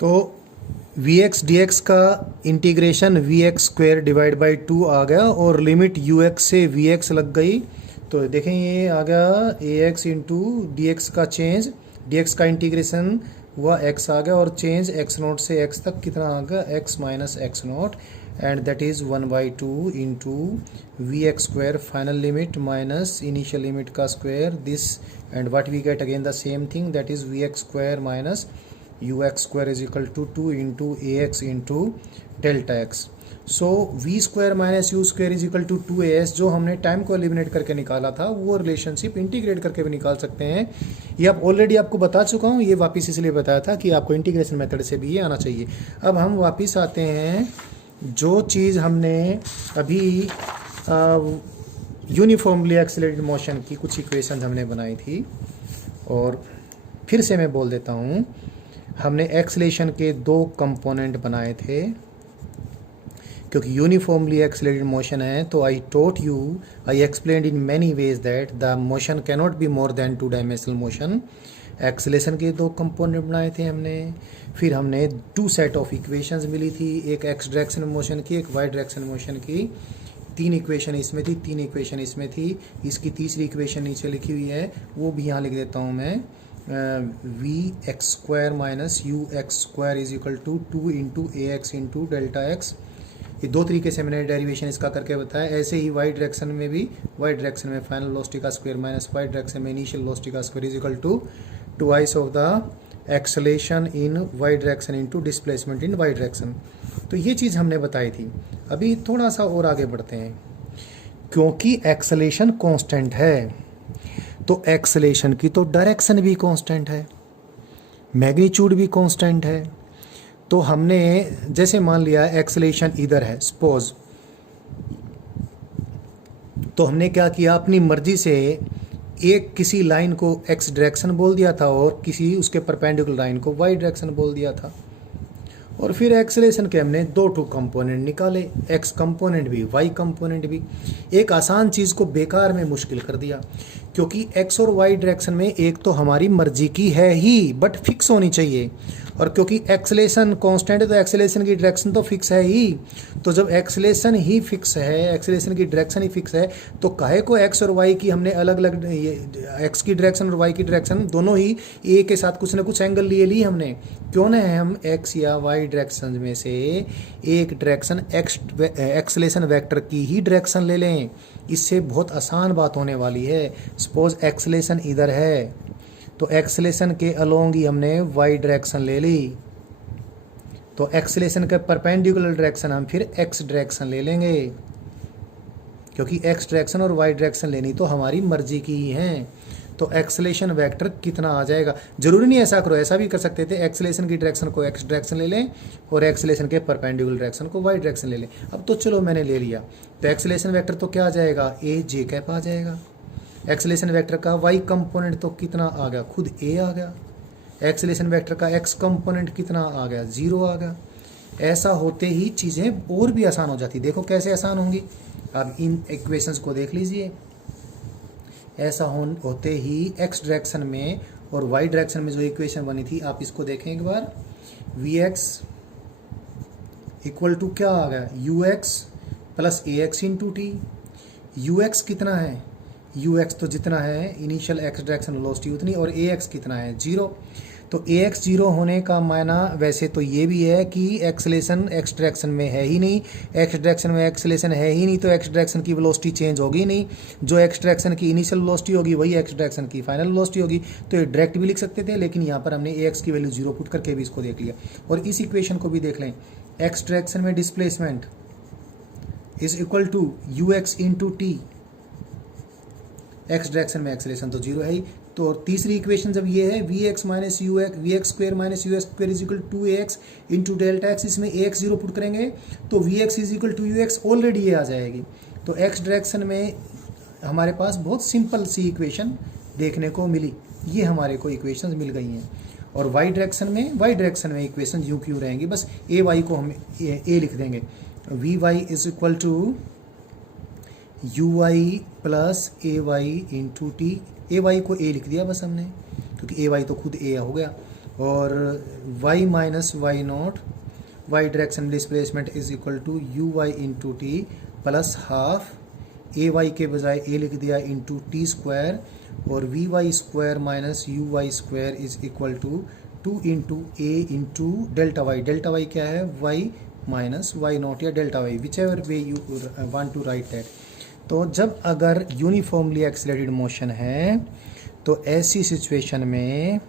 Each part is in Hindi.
तो वी एक्स डी एक्स का integration v x square divide by 2 आ गया और लिमिट यू एक्स से वी एक्स लग गई। तो देखें ये आ गया a x into d x का चेंज, डी एक्स का इंटीग्रेशन हुआ एक्स आ गया और चेंज एक्स नोट से एक्स तक कितना आ गया x minus x nought and that is 1/2 into v x square final limit minus initial limit का square this and what we get again the same thing that is v x square minus u x square is equal to 2 into a x into delta x. So v square minus u square is equal to 2as जो हमने टाइम को एलिमिनेट करके निकाला था वो रिलेशनशिप इंटीग्रेट करके भी निकाल सकते हैं। ये आप ऑलरेडी आपको बता चुका हूँ, ये वापस इसलिए बताया था कि आपको इंटीग्रेशन मेथड से भी ये आना चाहिए। अब हम वापस आते हैं, जो चीज़ हमने अभी यूनिफॉर्मली एक्सेलरेटेड मोशन की कुछ इक्वेशन हमने बनाई थी और फिर से मैं बोल देता हूँ, हमने एक्सेलेरेशन के 2 कंपोनेंट बनाए थे क्योंकि यूनिफॉर्मली एक्सेलरेटेड मोशन है। तो I taught you, I explained in many ways that the motion cannot be more than 2 dimensional motion. Acceleration के 2 कंपोनेंट बनाए थे हमने, फिर हमने 2 सेट ऑफ इक्वेशंस मिली थी, एक एक्स डायरेक्शन मोशन की, एक वाई डायरेक्शन मोशन की। 3 इक्वेशन इसमें थी, 3 इक्वेशन इसमें थी। इसकी तीसरी इक्वेशन नीचे लिखी हुई है, वो भी यहाँ लिख देता हूँ मैं, v x square minus u x square is equal to 2 into a x into delta x. ये 2 तरीके से मैंने डेरिवेशन इसका करके बताया। ऐसे ही वाई डायरेक्शन में भी, वाई डायरेक्शन में फाइनल वेलोसिटी का स्क्वायर माइनस वाई डायरेक्शन में इनिशियल वेलोसिटी का square is equal to twice of the acceleration in y direction into displacement in y direction. तो ये चीज़ हमने बताई थी। अभी थोड़ा सा और आगे बढ़ते हैं, क्योंकि एक्सेलेरेशन कांस्टेंट है तो एक्सेलेरेशन की तो डायरेक्शन भी कांस्टेंट है, मैग्नीट्यूड भी कांस्टेंट है। तो हमने जैसे मान लिया एक्सेलेरेशन इधर है सपोज, तो हमने क्या किया, अपनी मर्जी से एक किसी लाइन को एक्स डायरेक्शन बोल दिया था और किसी उसके परपेंडिकुलर लाइन को वाई डायरेक्शन बोल दिया था। और फिर एक्सेलेरेशन के हमने 2 कंपोनेंट निकाले, एक्स कंपोनेंट भी वाई कंपोनेंट भी। एक आसान चीज़ को बेकार में मुश्किल कर दिया, क्योंकि एक्स और वाई डायरेक्शन में एक तो हमारी मर्जी की है ही बट फिक्स होनी चाहिए, और क्योंकि एक्सेलेरेशन कांस्टेंट है तो एक्सेलेरेशन की डायरेक्शन तो फिक्स है ही। तो जब एक्सेलेरेशन ही फिक्स है, एक्सेलेरेशन की डायरेक्शन ही फिक्स है, तो काहे को एक्स और वाई की हमने अलग अलग, एक्स की डायरेक्शन और वाई की डायरेक्शन दोनों ही ए के साथ कुछ ना कुछ एंगल लिए ली हमने। क्यों ना हम एक्स या वाई डायरेक्शन में से एक डायरेक्शन एक्सेलेरेशन वेक्टर की ही डायरेक्शन ले लें, इससे बहुत आसान बात होने वाली है। सपोज एक्सेलेरेशन इधर है तो एक्सेलेरेशन के अलोंग ही हमने वाई डायरेक्शन ले ली, तो एक्सेलेरेशन के परपेंडिकुलर डायरेक्शन हम फिर एक्स डायरेक्शन ले लेंगे, क्योंकि एक्स डायरेक्शन और वाई डायरेक्शन लेनी तो हमारी मर्जी की ही है। तो एक्सेलेरेशन वेक्टर कितना आ जाएगा, जरूरी नहीं ऐसा करो, ऐसा भी कर सकते थे, एक्सेलेरेशन की डायरेक्शन को एक्स डायरेक्शन ले लें और एक्सेलेरेशन के परपेंडिकुलर डायरेक्शन को वाई डायरेक्शन ले लें। अब तो चलो मैंने ले लिया, तो एक्सेलेरेशन वेक्टर तो क्या आ जाएगा, ए जे कैप आ जाएगा। एक्सेलेरेशन वेक्टर का वाई कंपोनेंट तो कितना आ गया, खुद ए आ गया। एक्सेलेरेशन वेक्टर का एक्स कंपोनेंट कितना आ गया, 0 आ गया। ऐसा होते ही चीज़ें और भी आसान हो जाती। देखो कैसे आसान होंगी, अब इन इक्वेशंस को देख लीजिए। ऐसा होते ही एक्स डायरेक्शन में और वाई डायरेक्शन में जो इक्वेशन बनी थी, आप इसको देखें एक बार, वी एक्स इक्वल टू क्या आ गया, you x plus A x into T. You x कितना है, यू एक्स तो जितना है इनिशियल एक्स डायरेक्शन वेलोसिटी उतनी, और ए एक्स कितना है, 0। तो ए एक्स 0 होने का मायना वैसे तो ये भी है कि एक्सेलेरेशन एक्स डायरेक्शन में है ही नहीं, एक्स डायरेक्शन में एक्सेलेरेशन है ही नहीं, तो एक्स डायरेक्शन की वेलोसिटी चेंज होगी नहीं। जो एक्स डायरेक्शन की इनिशियल वेलोसिटी होगी वही एक्स डायरेक्शन की फाइनल वेलोसिटी होगी। तो ये डायरेक्ट भी लिख सकते थे, लेकिन यहाँ पर हमने ए एक्स की वैल्यू 0 पुट करके भी इसको देख लिया। और इस इक्वेशन को भी देख लें, एक्स डायरेक्शन में displacement is equal to u x into t, x direction में एक्सेलेरेशन तो 0 है ही। तो तीसरी इक्वेशन जब ये है, v x minus u x, v x square minus u x square is equal to a x into delta x, इसमें ए एक्स 0 पुट करेंगे तो v x is equal to u x, already ये आ जाएगी। तो एक्स डायरेक्शन में हमारे पास बहुत सिंपल सी इक्वेशन देखने को मिली, ये हमारे को इक्वेशंस मिल गई हैं। और वाई डायरेक्शन में इक्वेशन यूँ क्यों रहेंगी, बस ए वाई को हम ए लिख देंगे, v y is equal to u y plus a y into t. A y को ए लिख दिया बस हमने, क्योंकि ए वाई तो खुद ए हो गया। और y minus y nought y direction displacement is equal to u y into t plus half a y के बजाय ए लिख दिया इंटू टी स्क्वायर और v y square minus u y square is equal to 2 into a into delta y क्या है वाई माइनस वाई नॉट या delta y whichever way you want to write that. तो जब अगर यूनिफॉर्मली एक्सीलरेटेड मोशन है तो ऐसी सिचुएशन में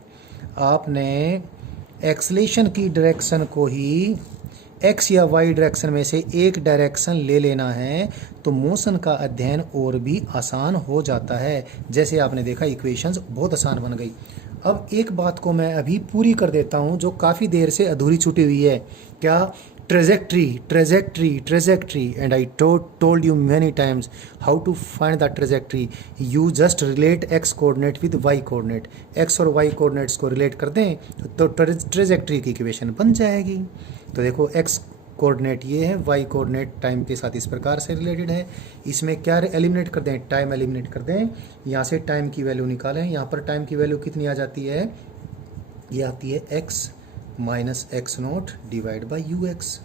आपने एक्सलेशन की डायरेक्शन को ही एक्स या वाई डायरेक्शन में से एक डायरेक्शन ले लेना है तो मोशन का अध्ययन और भी आसान हो जाता है। जैसे आपने देखा इक्वेशंस बहुत आसान बन गई। अब एक बात को मैं अभी पूरी कर देता हूँ जो काफ़ी देर से अधूरी छूटी हुई है। क्या? trajectory and I told you many times how to find the trajectory. You just relate x coordinate with y coordinate, x और y coordinates को relate कर दें तो trajectory की इक्वेशन बन जाएगी। तो देखो x कोऑर्डिनेट ये है, y कोऑर्डिनेट टाइम के साथ इस प्रकार से रिलेटेड है। इसमें क्या एलिमिनेट कर दें? टाइम एलिमिनेट कर दें। यहाँ से टाइम की वैल्यू निकालें। यहाँ पर टाइम की वैल्यू कितनी आ जाती है? ये आती है x minus x naught divide by u x.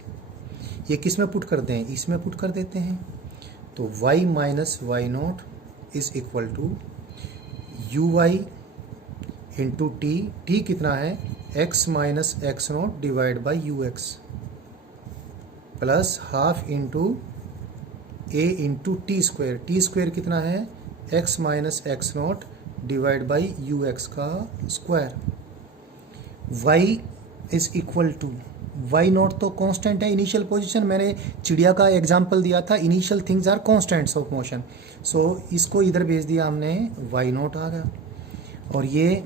ये किस में पुट कर दें? इसमें पुट कर देते हैं। तो y minus y naught is equal to u y into t. T कितना है? x minus x naught divide by u x plus half into a into t square. T square कितना है? x minus x naught divide by u x का square. y is equal to y naught तो कांस्टेंट है, इनिशियल पोजीशन। मैंने चिड़िया का एग्जांपल दिया था, initial things are constants of motion. सो इसको इधर भेज दिया हमने, वाई नॉट आ गया। और ये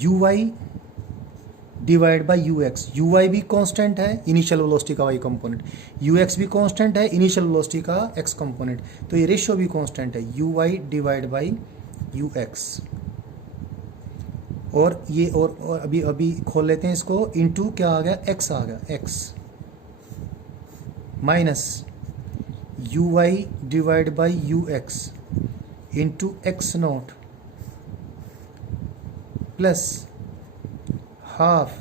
u y divide by u x. U y भी कांस्टेंट है, इनिशियल वेलोसिटी का वाई कंपोनेंट। यू एक्स भी कांस्टेंट है, इनिशियल वेलोसिटी का एक्स कंपोनेंट। तो ये रेशियो भी कांस्टेंट है, u y divide by u x. और ये और अभी खोल लेते हैं इसको। इनटू क्या आ गया? x आ गया, x minus u y divide by u x into x naught plus half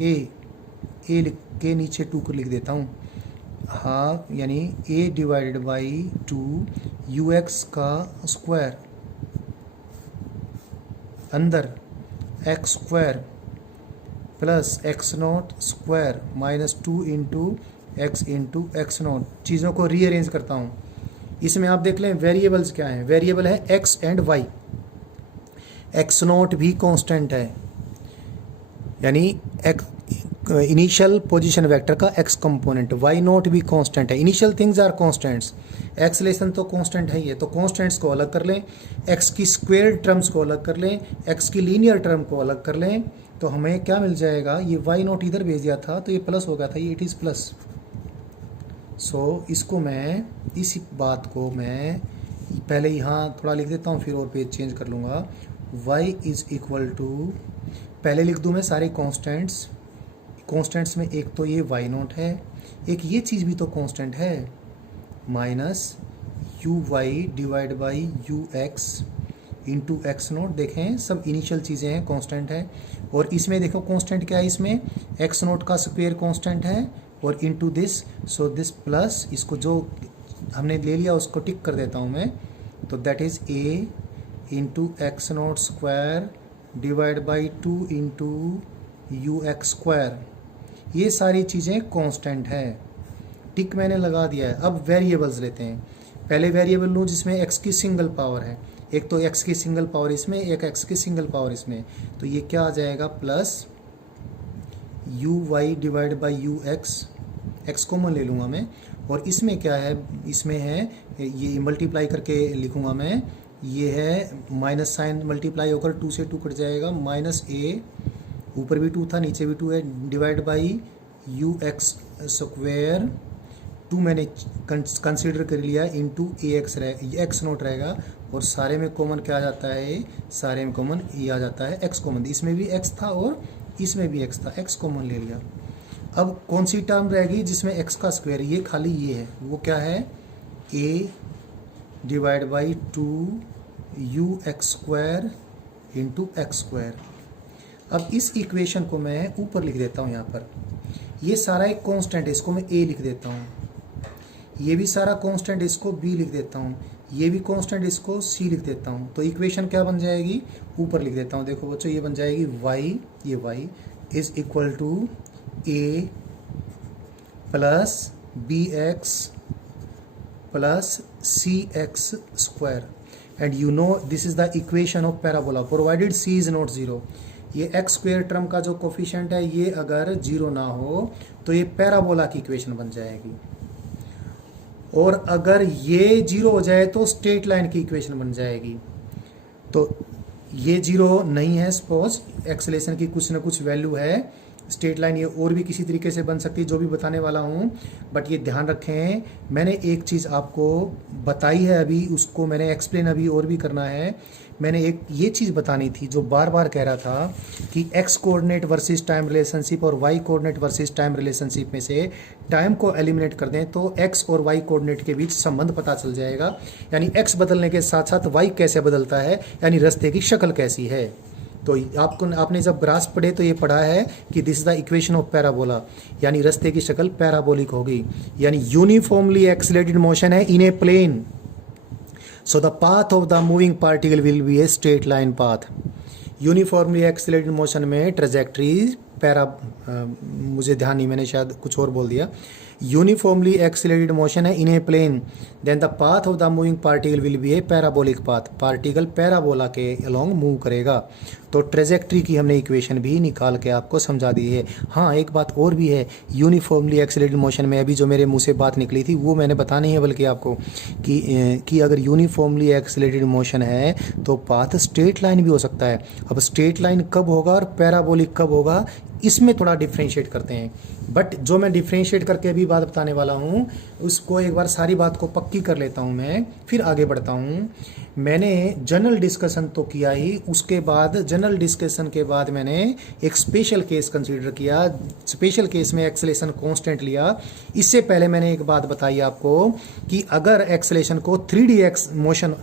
a लिख के नीचे 2 को लिख देता हूँ। हाफ यानी a divided by 2 u x का स्क्वायर अंदर x square plus x not square minus 2 into x not. चीज़ों को रीअरेंज करता हूँ। इसमें आप देख लें वेरिएबल्स क्या हैं। वेरिएबल है x and y. X nought भी कांस्टेंट है, यानी इनिशियल पोजीशन वेक्टर का एक्स कंपोनेंट। वाई नॉट भी कांस्टेंट है। Initial things are constants. Acceleration तो कांस्टेंट है ही है, तो कांस्टेंट्स को अलग कर लें, एक्स की स्क्वेयर टर्म्स को अलग कर लें, एक्स की लीनियर टर्म को अलग कर लें, तो हमें क्या मिल जाएगा? ये वाई नॉट इधर भेज दिया था तो ये प्लस हो गया था, ये इट इज़ प्लस। सो इसको मैं, इस बात को मैं पहले यहाँ थोड़ा लिख देता हूँ, फिर और पेज चेंज कर लूँगा। y इज इक्वल टू, पहले लिख दूँ मैं सारे कॉन्स्टेंट्स में एक तो ये वाई नॉट है, एक ये चीज़ भी तो कांस्टेंट है, minus u y divide by u x into x nought. देखें सब इनिशियल चीज़ें हैं, कांस्टेंट है। और इसमें देखो कांस्टेंट क्या है? इसमें एक्स नोट का स्क्वायर कांस्टेंट है और into this, so this plus, इसको जो हमने ले लिया उसको टिक कर देता हूँ मैं। तो that is a into x note square divide by 2 into you x square. ये सारी चीज़ें कांस्टेंट है, टिक मैंने लगा दिया है। अब वेरिएबल्स लेते हैं। पहले वेरिएबल लूँ जिसमें एक्स की सिंगल पावर है, एक तो एक्स की सिंगल पावर इसमें, एक एक्स की सिंगल पावर इसमें। तो ये क्या आ जाएगा? Plus u y divide by u x, x common ले लूँगा मैं। और इसमें क्या है? इसमें है ये मल्टीप्लाई करके लिखूँगा मैं, ये है माइनस साइन मल्टीप्लाई होकर 2 से 2 कट जाएगा, माइनस ए, ऊपर भी 2 था नीचे भी 2 है, divide by u x square. 2 मैंने कंसीडर कर लिया, into a x x note रहेगा। और सारे में कॉमन क्या आ जाता है? सारे में कॉमन ये आ जाता है एक्स कॉमन। इसमें भी एक्स था और इसमें भी एक्स था, एक्स कॉमन ले लिया। अब कौन सी टर्म रहेगी जिसमें एक्स का स्क्वायर? ये खाली ये है, वो क्या है? A divide by 2 u x square into x square. अब इस इक्वेशन को मैं ऊपर लिख देता हूँ यहाँ पर। ये सारा एक कांस्टेंट है, इसको मैं ए लिख देता हूँ। ये भी सारा कांस्टेंट, इसको बी लिख देता हूँ। ये भी कांस्टेंट, इसको सी लिख देता हूँ। तो इक्वेशन क्या बन जाएगी, ऊपर लिख देता हूँ। देखो बच्चों, ये बन जाएगी वाई, ये y is equal to a plus b x plus c x square and you know this is the equation of parabola provided c is not zero. ये एक्स स्क्वायर टर्म का जो कोफिशिएंट है, ये अगर जीरो ना हो तो ये पैराबोला की इक्वेशन बन जाएगी, और अगर ये जीरो हो जाए तो स्ट्रेट लाइन की इक्वेशन बन जाएगी। तो ये जीरो नहीं है, सपोज एक्सेलेरेशन की कुछ ना कुछ वैल्यू है, स्ट्रेट लाइन ये और भी किसी तरीके से बन सकती है, जो भी बताने वाला हूँ। बट ये ध्यान रखें, मैंने एक चीज़ आपको बताई है अभी, उसको मैंने एक्सप्लेन अभी और भी करना है। मैंने एक ये चीज़ बतानी थी जो बार बार कह रहा था कि x coordinate versus time relationship और y coordinate versus time relationship में से टाइम को एलिमिनेट कर दें तो एक्स और वाई कोऑर्डिनेट के बीच संबंध पता चल जाएगा। यानी एक्स बदलने के साथ साथ वाई कैसे बदलता है, यानी रास्ते की शक्ल कैसी है। तो आपने जब ग्राफ पढ़े तो ये पढ़ा है कि this is the equation of parabola, यानी रास्ते की शक्ल पैराबोलिक होगी, यानी यूनिफॉर्मली एक्सीलरेटेड मोशन है in a plane. So the path of the moving particle will be a straight line path. Uniformly accelerated motion में ट्रेजेक्ट्री मुझे ध्यान नहीं, मैंने शायद कुछ और बोल दिया। यूनिफॉर्मली एक्सीलरेटेड मोशन है in a plane, then the path of the moving particle will be a parabolic path. Particle parabola के अलोंग मूव करेगा। तो ट्रेजेक्ट्री की हमने इक्वेशन भी निकाल के आपको समझा दी है। हाँ, एक बात और भी है, यूनिफॉर्मली एक्सीलरेटेड मोशन में अभी जो मेरे मुंह से बात निकली थी वो मैंने बतानी है बल्कि आपको कि अगर यूनिफॉर्मली एक्सीलरेटेड मोशन है तो पाथ स्ट्रेट लाइन भी हो सकता है। अब स्ट्रेट लाइन कब होगा और पैराबोलिक कब होगा, इसमें थोड़ा डिफ्रेंशिएट करते हैं। बट जो मैं डिफ्रेंशिएट करके अभी बात बताने वाला हूँ उसको एक बार सारी बात को पक्की कर लेता हूँ मैं, फिर आगे बढ़ता हूँ। मैंने जनरल डिस्कशन तो किया ही, उसके बाद जनरल डिस्कशन के बाद मैंने एक स्पेशल केस कंसीडर किया। स्पेशल केस में एक्सेलेरेशन कांस्टेंट लिया। इससे पहले मैंने एक बात बताई आपको कि अगर एक्सेलेरेशन को 3D मोशन,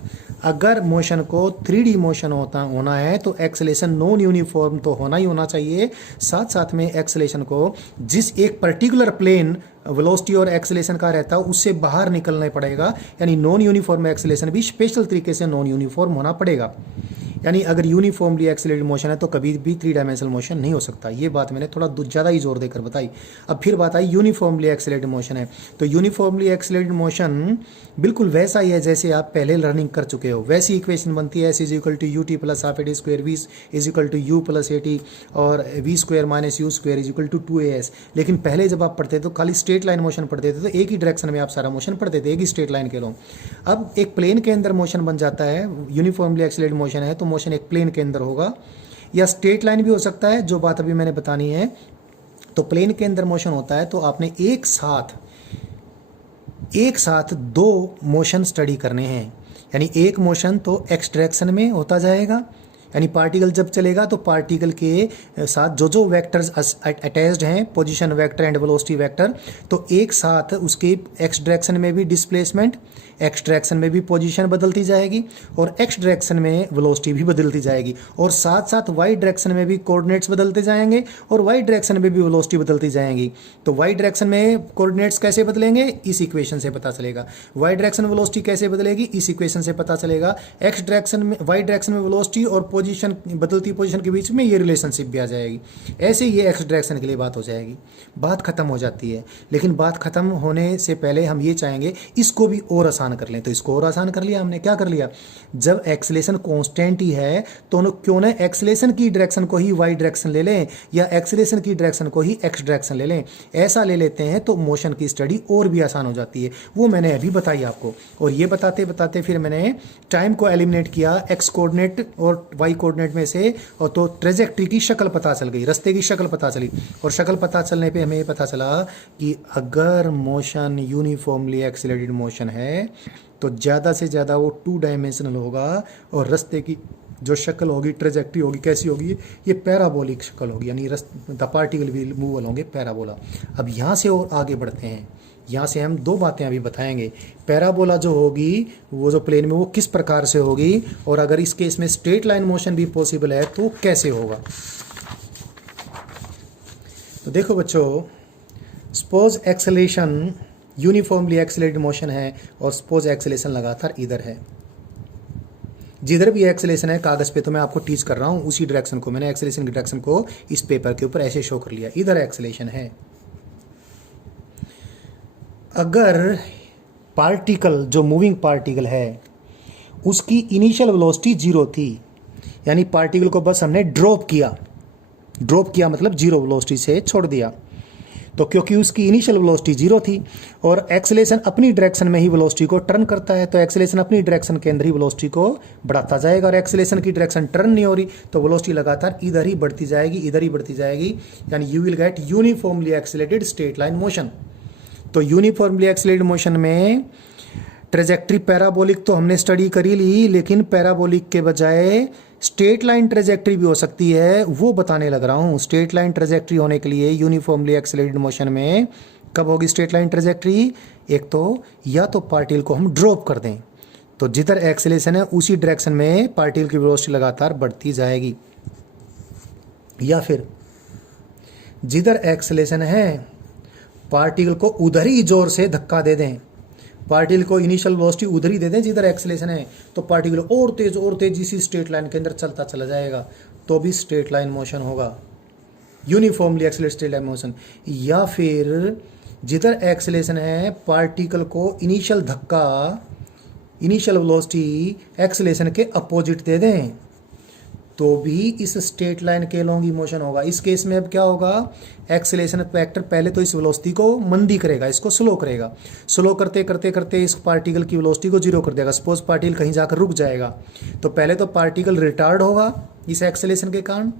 अगर मोशन को 3D मोशन होना है तो एक्सेलेरेशन नॉन यूनिफॉर्म तो होना ही होना चाहिए। साथ साथ में एक्सेलेरेशन को जिस एक पर्टिकुलर प्लेन वेलोसिटी और एक्सेलेरेशन का रहता है उससे बाहर निकलना पड़ेगा, यानी नॉन यूनिफॉर्म एक्सेलेरेशन भी स्पेशल तरीके से नॉन यूनिफॉर्म होना पड़ेगा। यानी अगर यूनिफॉर्मली एक्सीलरेटेड मोशन है तो कभी भी 3 डायमेंशनल मोशन नहीं हो सकता। ये बात मैंने थोड़ा ज़्यादा ही जोर देकर बताई। अब फिर बात आई यूनिफॉर्मली एक्सीलरेटेड मोशन है, तो यूनिफॉर्मली एक्सीलरेटेड मोशन बिल्कुल वैसा ही है जैसे आप पहले लर्निंग कर चुके हो। वैसी इक्वेशन बनती है, s is equal to u t plus half a t square, v is equal to u plus a t, और v square minus u square is equal to 2as। लेकिन पहले जब आप पढ़ते थे तो खाली स्ट्रेट लाइन मोशन पढ़ते थे, तो एक ही डायरेक्शन में आप सारा मोशन पढ़ते थे, एक ही स्ट्रेट लाइन के लो। अब एक प्लेन के अंदर मोशन बन जाता है, यूनिफॉर्मली एक्सीलरेटेड मोशन है तो मोशन एक प्लेन के अंदर होगा, या स्ट्रेट लाइन भी हो सकता है, जो बात अभी मैंने बतानी है। तो प्लेन के अंदर मोशन होता है तो आपने एक साथ दो मोशन स्टडी करने हैं। यानी एक मोशन तो एक्स डायरेक्शन में होता जाएगा, यानी पार्टिकल जब चलेगा तो पार्टिकल के साथ जो वेक्टर्स अटैच्ड हैं, position vector and velocity vector, तो एक साथ उसके एक्स डायरेक्शन में भी डिस्प्लेसमेंट, एक्स डायरेक्शन में भी पोजीशन बदलती जाएगी, और एक्स डायरेक्शन में वेलोसिटी भी बदलती जाएगी, और साथ साथ वाई डायरेक्शन में भी कोऑर्डिनेट्स बदलते जाएंगे, और वाई डायरेक्शन में भी वेलोसिटी बदलती जाएंगी। तो वाई डायरेक्शन में कोऑर्डिनेट्स कैसे बदलेंगे, इस इक्वेशन से पता चलेगा। वाई डायरेक्शन में वेलोसिटी कैसे बदलेगी, इस इक्वेशन से पता चलेगा। एक्स डायरेक्शन में, वाई डायरेक्शन में वेलोसिटी और पोजीशन, बदलती पोजीशन के बीच में ये रिलेशनशिप भी आ जाएगी। ऐसे ये एक्स डायरेक्शन के लिए बात हो जाएगी, बात खत्म हो जाती है। लेकिन बात खत्म होने से पहले हम ये चाहेंगे इसको भी और आसान कर लें। तो इसको और आसान कर लिया हमने, क्या कर लिया, जब एक्सेलेरेशन कांस्टेंट ही है तो क्यों ना एक्सेलेरेशन की डायरेक्शन को ही वाई डायरेक्शन ले लें, या एक्सेलेरेशन की डायरेक्शन को ही एक्स डायरेक्शन ले लें। ऐसा ले लेते हैं तो मोशन की स्टडी और भी आसान हो जाती है। वो मैंने अभी बताई आपको, और ये बताते बताते फिर मैंने टाइम को एलिमिनेट किया एक्स कोऑर्डिनेट और वाई कोऑर्डिनेट में से, और तो ट्रेजेक्ट्री की शक्ल पता चल गई, रास्ते की शक्ल पता चली। और शक्ल पता चलने पे हमें ये पता चला कि अगर मोशन यूनिफॉर्मली एक्सीलरेटेड मोशन है तो ज़्यादा से ज़्यादा वो 2 डायमेंशनल होगा, और रास्ते की जो शक्ल होगी, ट्रेजेक्ट्री होगी, कैसी होगी, ये पैराबोलिक शक्ल होगी, यानी the particle will move along A parabola. अब यहाँ से और आगे बढ़ते हैं। यहाँ से हम 2 बातें अभी बताएंगे। पैराबोला जो होगी वो जो प्लेन में, वो किस प्रकार से होगी, और अगर इस केस में स्ट्रेट लाइन मोशन भी पॉसिबल है तो कैसे होगा। तो देखो बच्चों, suppose acceleration uniformly accelerated motion है और सपोज एक्सेलेरेशन लगातार इधर है। जिधर भी एक्सेलेरेशन है कागज पे, तो मैं आपको टीच कर रहा हूँ उसी डायरेक्शन को, मैंने एक्सेलेरेशन की डायरेक्शन को इस पेपर के ऊपर ऐसे शो कर लिया। इधर एक्सेलेरेशन है। अगर पार्टिकल, जो मूविंग पार्टिकल है, उसकी इनिशियल वेलोसिटी 0 थी, यानी पार्टिकल को बस हमने ड्रॉप किया मतलब 0 वेलोसिटी से छोड़ दिया, तो क्योंकि उसकी इनिशियल वेलोसिटी 0 थी और एक्सेलेरेशन अपनी डायरेक्शन में ही वेलोसिटी को टर्न करता है, तो एक्सेलेरेशन अपनी डायरेक्शन के अंदर ही वेलोसिटी को बढ़ाता जाएगा। और एक्सेलेरेशन की डायरेक्शन टर्न नहीं हो रही तो वेलोसिटी लगातार इधर ही बढ़ती जाएगी, यानी you will get uniformly accelerated straight line motion. तो यूनिफॉर्मली एक्सेलरेटेड मोशन में ट्रेजेक्ट्री पैराबोलिक तो हमने स्टडी करी ली, लेकिन पैराबोलिक के बजाय स्ट्रेट लाइन ट्रेजेक्ट्री भी हो सकती है, वो बताने लग रहा हूँ। स्ट्रेट लाइन ट्रेजेक्ट्री होने के लिए यूनिफॉर्मली एक्सेलरेटेड मोशन में कब होगी स्ट्रेट लाइन ट्रेजेक्ट्री? एक तो या तो पार्टिकल को हम ड्रॉप कर दें, तो जिधर एक्सेलेरेशन है उसी डायरेक्शन में पार्टिकल की वेलोसिटी लगातार बढ़ती जाएगी, या फिर जिधर एक्सेलेरेशन है पार्टिकल को उधर ही जोर से धक्का दे दें, पार्टिकल को इनिशियल वेलोसिटी उधर ही दे दें जिधर एक्सेलेरेशन है, तो पार्टिकल और तेज इसी स्ट्रेट लाइन के अंदर चलता चला जाएगा, तो भी स्ट्रेट लाइन मोशन होगा, uniformly accelerated straight line motion. या फिर जिधर एक्सेलेरेशन है पार्टिकल को इनिशियल वेलोसिटी एक्सेलेरेशन के अपोजिट दे दें, तो भी इस स्ट्रेट लाइन के लॉन्ग ही मोशन होगा। इस केस में अब क्या होगा, एक्सेलेरेशन फैक्टर पहले तो इस वेलोसिटी को मंदी करेगा, इसको स्लो करेगा, स्लो करते करते करते इस पार्टिकल की वेलोसिटी को 0 कर देगा। सपोज पार्टिकल कहीं जाकर रुक जाएगा, तो पहले तो पार्टिकल रिटार्ड होगा इस एक्सेलेरेशन के कारण।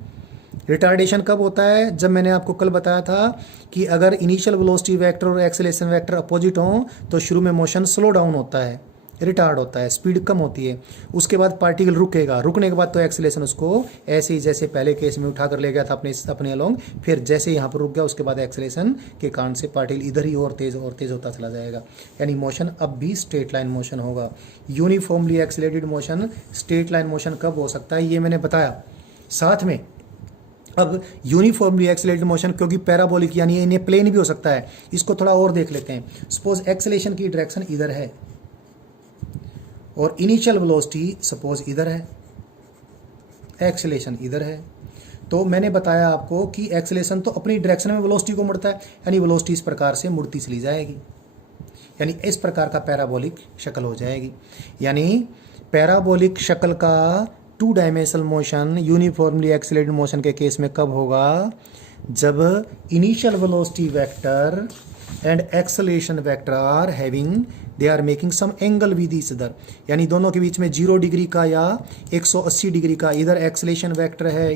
रिटार्डेशन कब होता है? जब मैंने आपको कल बताया था कि अगर इनिशियल वेलोसिटी वेक्टर और एक्सेलेरेशन वेक्टर अपोजिट हों तो शुरू में मोशन स्लो डाउन होता है, रिटार्ड होता है, स्पीड कम होती है। उसके बाद पार्टिकल रुकेगा, रुकने के बाद तो एक्सेलेरेशन उसको ऐसे ही जैसे पहले केस में उठा कर ले गया था अपने अलोंग, फिर जैसे यहाँ पर रुक गया उसके बाद एक्सेलेरेशन के कारण से पार्टिकल इधर ही और तेज होता चला जाएगा, यानी मोशन अब भी स्ट्रेट लाइन मोशन होगा। Uniformly accelerated motion straight line motion कब हो सकता है ये मैंने बताया। साथ में अब यूनिफॉर्मली एक्सेलरेटेड मोशन क्योंकि पैराबोलिक यानी इन्हें प्लेन भी हो सकता है, इसको थोड़ा और देख लेते हैं। सपोज एक्सेलेरेशन की डायरेक्शन इधर है और इनिशियल वेलोसिटी सपोज इधर है, एक्सेलेरेशन इधर है, तो मैंने बताया आपको कि एक्सेलेरेशन तो अपनी डायरेक्शन में वेलोसिटी को मुड़ता है, यानी वेलोसिटी इस प्रकार से मुड़ती चली जाएगी, यानी इस प्रकार का पैराबोलिक शक्ल हो जाएगी। यानी पैराबोलिक शक्ल का 2 dimensional motion uniformly accelerated motion के केस में कब होगा? जब initial velocity vector and acceleration vector are having, they are making some angle with each other, यानी दोनों के बीच में 0 डिग्री का या 180 डिग्री का, इधर एक्सेलरेशन वेक्टर है,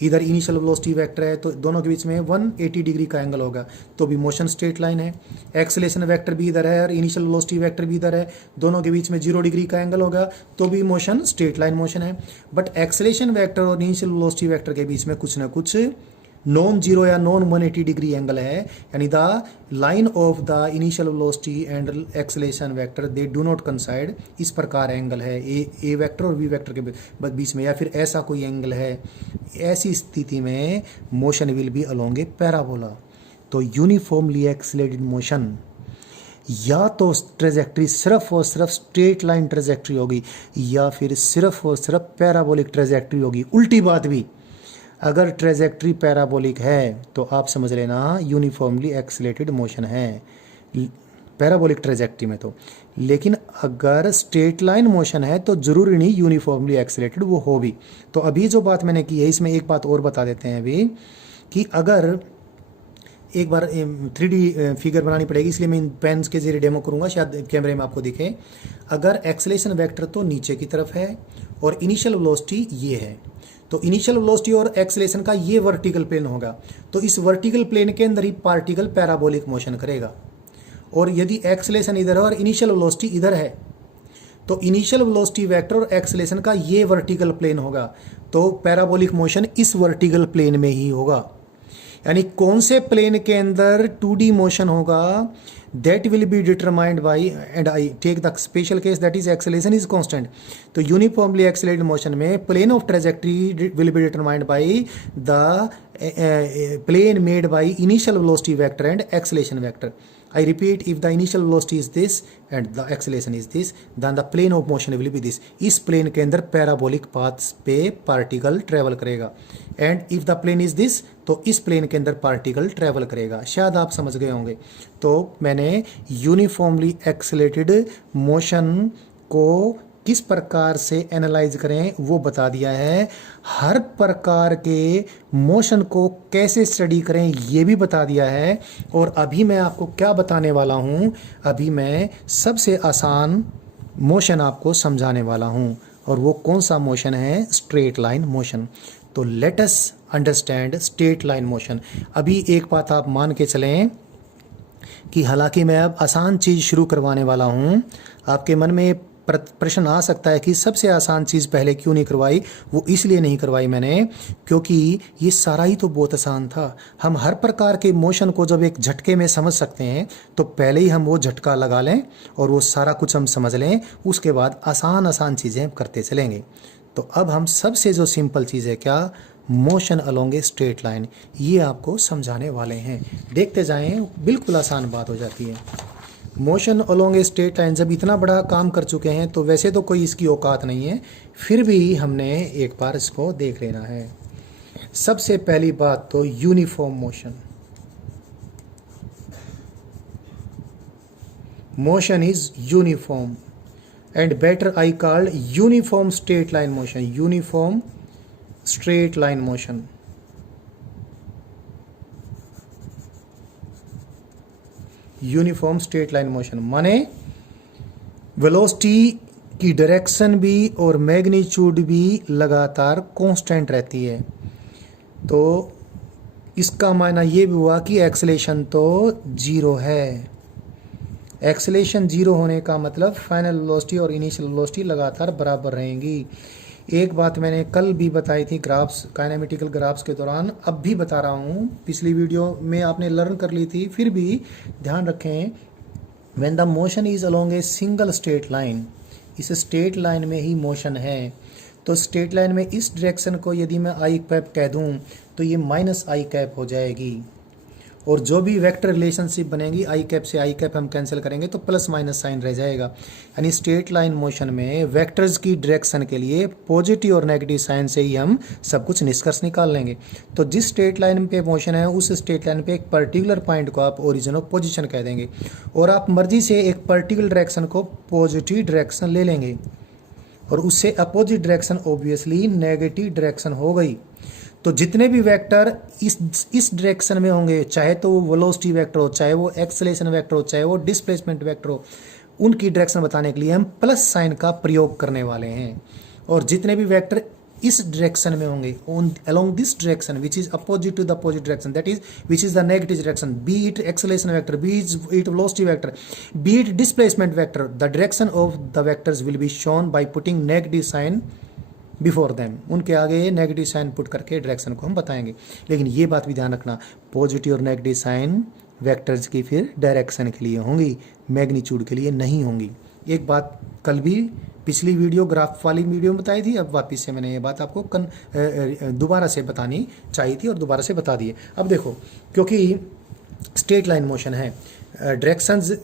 इधर इनिशियल वेलोसिटी वेक्टर है, तो दोनों के बीच में 180 डिग्री का एंगल होगा, तो भी मोशन स्ट्रेट लाइन है। एक्सेलरेशन वेक्टर भी इधर है और इनिशियल वेलोसिटी वेक्टर भी इधर है, दोनों के बीच में 0 डिग्री का एंगल होगा, तो भी मोशन स्ट्रेट लाइन मोशन है। बट एक्सेलरेशन वेक्टर और इनिशियल वेलोसिटी वेक्टर के बीच में कुछ ना कुछ नॉन जीरो या नॉन 180 डिग्री एंगल है, यानी the line of the initial velocity and acceleration vector they do not कंसाइड, इस प्रकार एंगल है ए वेक्टर और वी वेक्टर के बीच में, या फिर ऐसा कोई एंगल है। ऐसी स्थिति में motion will be along A parabola. तो यूनिफॉर्मली एक्सेलरेटेड मोशन या तो ट्रेजेक्ट्री सिर्फ और सिर्फ स्ट्रेट लाइन ट्रेजेक्ट्री होगी या फिर सिर्फ और सिर्फ पैराबोलिक ट्रेजेक्ट्री होगी। उल्टी बात भी, अगर ट्रेजेक्ट्री पैराबोलिक है तो आप समझ लेना यूनिफॉर्मली एक्सेलरेटेड मोशन है पैराबोलिक ट्रेजेक्ट्री में तो। लेकिन अगर स्ट्रेट लाइन मोशन है तो जरूरी नहीं यूनिफॉर्मली एक्सेलरेटेड वो हो भी। तो अभी जो बात मैंने की है इसमें एक बात और बता देते हैं अभी, कि अगर एक बार 3D फिगर बनानी पड़ेगी, इसलिए मैं इन पेन्स के जरिए डेमो करूंगा, शायद कैमरे में आपको दिखे। अगर एक्सेलरेशन वेक्टर तो नीचे की तरफ है और इनिशियल वेलोसिटी ये है, तो इनिशियल वेलोसिटी और एक्सेलरेशन का ये वर्टिकल प्लेन होगा, तो इस वर्टिकल प्लेन के अंदर ही पार्टिकल पैराबोलिक मोशन करेगा। और यदि एक्सेलरेशन इधर है और इनिशियल वेलोसिटी इधर है, तो इनिशियल वेलोसिटी वेक्टर और एक्सेलरेशन का ये वर्टिकल प्लेन होगा, तो पैराबोलिक मोशन इस वर्टिकल प्लेन में ही होगा। यानी कौन से प्लेन के अंदर 2D मोशन होगा, that will be determined by, and I take the special case that is acceleration is constant. तो यूनिफॉर्मली एक्सेलरेटेड मोशन में plane of trajectory will be determined by the plane made by initial velocity vector and acceleration vector. I repeat, if the initial velocity is this and the acceleration is this, then the plane of motion will be this. इस plane के अंदर parabolic paths पे particle travel करेगा, and if the plane is this, तो इस plane के अंदर particle travel करेगा। शायद आप समझ गए होंगे। तो मैंने uniformly accelerated motion को किस प्रकार से एनालाइज करें वो बता दिया है, हर प्रकार के मोशन को कैसे स्टडी करें ये भी बता दिया है। और अभी मैं आपको क्या बताने वाला हूँ, अभी मैं सबसे आसान मोशन आपको समझाने वाला हूँ, और वो कौन सा मोशन है, स्ट्रेट लाइन मोशन। तो let us understand straight line motion. अभी एक बात आप मान के चलें कि हालांकि मैं अब आसान चीज़ शुरू करवाने वाला हूँ, आपके मन में प्रश्न आ सकता है कि सबसे आसान चीज़ पहले क्यों नहीं करवाई। वो इसलिए नहीं करवाई मैंने क्योंकि ये सारा ही तो बहुत आसान था। हम हर प्रकार के मोशन को जब एक झटके में समझ सकते हैं तो पहले ही हम वो झटका लगा लें और वो सारा कुछ हम समझ लें, उसके बाद आसान आसान चीज़ें करते चलेंगे। तो अब हम सबसे जो सिंपल चीज़ है क्या, motion along a straight line, ये आपको समझाने वाले हैं। देखते जाएं, बिल्कुल आसान बात हो जाती है। Motion along a straight line, जब इतना बड़ा काम कर चुके हैं तो वैसे तो कोई इसकी औकात नहीं है, फिर भी हमने एक बार इसको देख लेना है। सबसे पहली बात तो uniform motion. Motion is uniform and better I called uniform straight line motion. Uniform straight line motion. Uniform straight line motion माने वेलोसिटी की डायरेक्शन भी और मैग्नीट्यूड भी लगातार कांस्टेंट रहती है। तो इसका मायना ये भी हुआ कि एक्सेलेरेशन तो जीरो है। एक्सेलेरेशन जीरो होने का मतलब फाइनल वेलोसिटी और इनिशियल वेलोसिटी लगातार बराबर रहेंगी। एक बात मैंने कल भी बताई थी ग्राफ्स, काइनेमेटिकल ग्राफ्स के दौरान, अब भी बता रहा हूँ, पिछली वीडियो में आपने लर्न कर ली थी, फिर भी ध्यान रखें। When the motion is along a single straight line, इस स्ट्रेट लाइन में ही मोशन है, तो स्ट्रेट लाइन में इस डायरेक्शन को यदि मैं आई कैप कह दूँ तो ये माइनस आई कैप हो जाएगी, और जो भी वेक्टर रिलेशनशिप बनेगी आई कैप से आई कैप हम कैंसिल करेंगे तो प्लस माइनस साइन रह जाएगा। यानी स्ट्रेट लाइन मोशन में वेक्टर्स की डायरेक्शन के लिए पॉजिटिव और नेगेटिव साइन से ही हम सब कुछ निष्कर्ष निकाल लेंगे। तो जिस स्ट्रेट लाइन पे मोशन है उस स्ट्रेट लाइन पे एक पर्टिकुलर पॉइंट को आप ओरिजिन ऑफ पोजिशन कह देंगे, और आप मर्जी से एक पर्टिकुलर डायरेक्शन को पॉजिटिव डायरेक्शन ले लेंगे, और उससे opposite direction obviously negative direction हो गई। तो जितने भी वेक्टर इस डायरेक्शन में होंगे, चाहे तो वो वेलोसिटी वेक्टर हो, चाहे वो एक्सेलेरेशन वेक्टर हो, चाहे वो डिस्प्लेसमेंट वेक्टर हो, उनकी डायरेक्शन बताने के लिए हम प्लस साइन का प्रयोग करने वाले हैं। और जितने भी वेक्टर इस डायरेक्शन में होंगे, along this direction which is opposite to the opposite direction, that is which is the negative direction, be it acceleration vector, be it velocity vector, be it displacement vector, the direction of the vectors will be shown by putting negative sign before them. उनके आगे नेगेटिव साइन पुट करके डायरेक्शन को हम बताएंगे। लेकिन ये बात भी ध्यान रखना, पॉजिटिव और नेगेटिव साइन वेक्टर्स की फिर डायरेक्शन के लिए होंगी, मैग्नीट्यूड के लिए नहीं होंगी। एक बात कल भी पिछली वीडियो ग्राफ वाली वीडियो में बताई थी, अब वापस से मैंने ये बात आपको दोबारा से बतानी चाहिए थी और दोबारा से बता दिए। अब देखो, क्योंकि स्ट्रेट लाइन मोशन है, डायरेक्शंस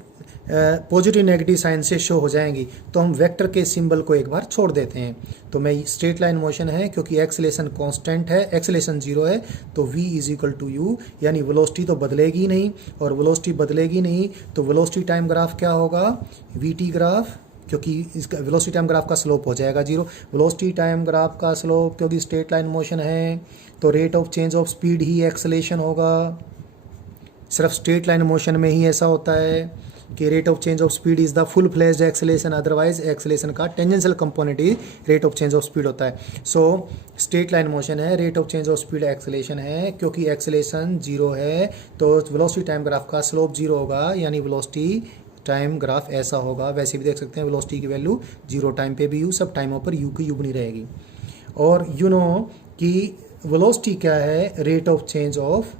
पॉजिटिव नेगेटिव साइन से शो हो जाएंगी, तो हम वेक्टर के सिंबल को एक बार छोड़ देते हैं। तो मैं स्ट्रेट लाइन मोशन है, क्योंकि एक्सेलेरेशन कांस्टेंट है, एक्सेलेरेशन जीरो है, तो v is equal to u, यानी वेलोसिटी तो बदलेगी नहीं, और वेलोसिटी बदलेगी नहीं तो वेलोसिटी टाइम ग्राफ क्या होगा, वीटी ग्राफ, क्योंकि इसका वेलोसिटी टाइम ग्राफ का स्लोप हो जाएगा जीरो। वेलोसिटी टाइम ग्राफ का स्लोप, क्योंकि स्ट्रेट लाइन मोशन है तो rate of change of speed ही एक्सेलेरेशन होगा। सिर्फ स्ट्रेट लाइन मोशन में ही ऐसा होता है कि rate of change of speed is the full fledged acceleration, otherwise acceleration का टेंजेंशियल कंपोनेंट ही rate of change of speed होता है। सो स्ट्रेट लाइन मोशन है, rate of change of speed acceleration है, क्योंकि एक्सेलेरेशन जीरो है तो वेलोसिटी टाइम ग्राफ का स्लोप जीरो होगा, यानी वेलोसिटी टाइम ग्राफ ऐसा होगा। वैसे भी देख सकते हैं वेलोसिटी की वैल्यू जीरो टाइम पे भी यू, सब टाइमों पर यू की यू बनी रहेगी। और यू नो कि वेलोसिटी क्या है, rate of change of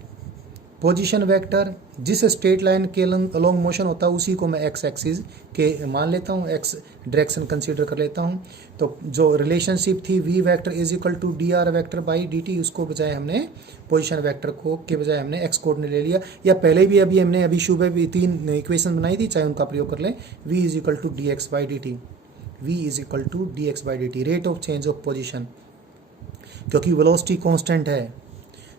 position vector जिस स्ट्रेट लाइन के अलोंग मोशन होता है उसी को मैं एक्स एक्सिस के मान लेता हूँ, एक्स डायरेक्शन कंसीडर कर लेता हूँ। तो जो रिलेशनशिप थी v vector is equal to d r vector by d t, उसको बजाय हमने पोजीशन वेक्टर को के बजाय हमने एक्स कोऑर्डिनेट ले लिया, या पहले भी अभी हमने अभी सुबह भी 3 इक्वेशन बनाई थी, चाहे उनका प्रयोग कर लें। V is equal to d x by d t, v is equal to d x by d t, rate of change of position, क्योंकि वेलोसिटी कांस्टेंट है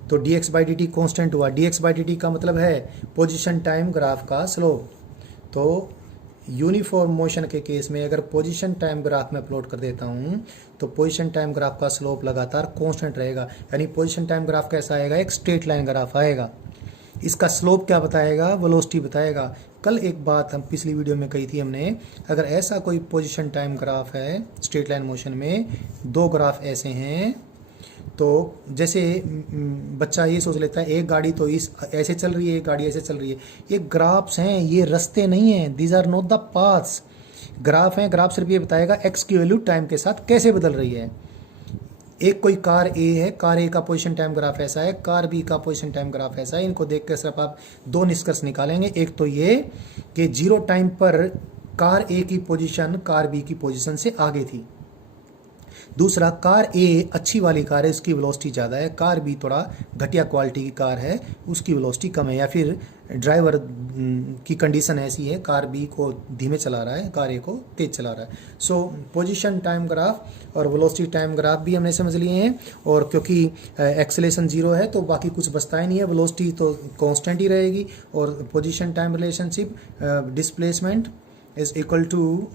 तो dx by d t constant हुआ। dx बाई डी टी का मतलब है पोजीशन टाइम ग्राफ का स्लोप। तो यूनिफॉर्म मोशन के केस में अगर पोजीशन टाइम ग्राफ में प्लॉट कर देता हूँ तो पोजीशन टाइम ग्राफ का स्लोप लगातार कांस्टेंट रहेगा, यानी पोजीशन टाइम ग्राफ कैसा आएगा, एक स्ट्रेट लाइन ग्राफ आएगा। इसका स्लोप क्या बताएगा, वेलोसिटी बताएगा। कल एक बात हम पिछली वीडियो में कही थी हमने, अगर ऐसा कोई पोजीशन टाइम ग्राफ है स्ट्रेट लाइन मोशन में, 2 ग्राफ ऐसे हैं, तो जैसे बच्चा ये सोच लेता है एक गाड़ी तो इस ऐसे चल रही है, एक गाड़ी ऐसे चल रही है। ये ग्राफ्स हैं, ये रास्ते नहीं हैं, these are not the paths. Graph हैं, ग्राफ सिर्फ ये बताएगा एक्स की वैल्यू टाइम के साथ कैसे बदल रही है। एक कोई कार ए है, कार ए का पोजीशन टाइम ग्राफ ऐसा है, कार बी का पोजीशन टाइम ग्राफ ऐसा है। इनको देख कर सिर्फ आप 2 निष्कर्ष निकालेंगे। एक तो ये कि 0 टाइम पर कार ए की पोजीशन कार बी की पोजीशन से आगे थी। दूसरा, कार ए अच्छी वाली कार है, उसकी वेलोसिटी ज़्यादा है, कार बी थोड़ा घटिया क्वालिटी की कार है, उसकी वेलोसिटी कम है, या फिर ड्राइवर की कंडीशन ऐसी है कार बी को धीमे चला रहा है, कार ए को तेज चला रहा है। सो पोजीशन टाइम ग्राफ और वेलोसिटी टाइम ग्राफ भी हमने समझ लिए हैं। और क्योंकि एक्सेलेरेशन 0 है तो बाकी कुछ बचता ही नहीं है, वेलोसिटी तो कांस्टेंट ही रहेगी, और position time relationship displacement is equal to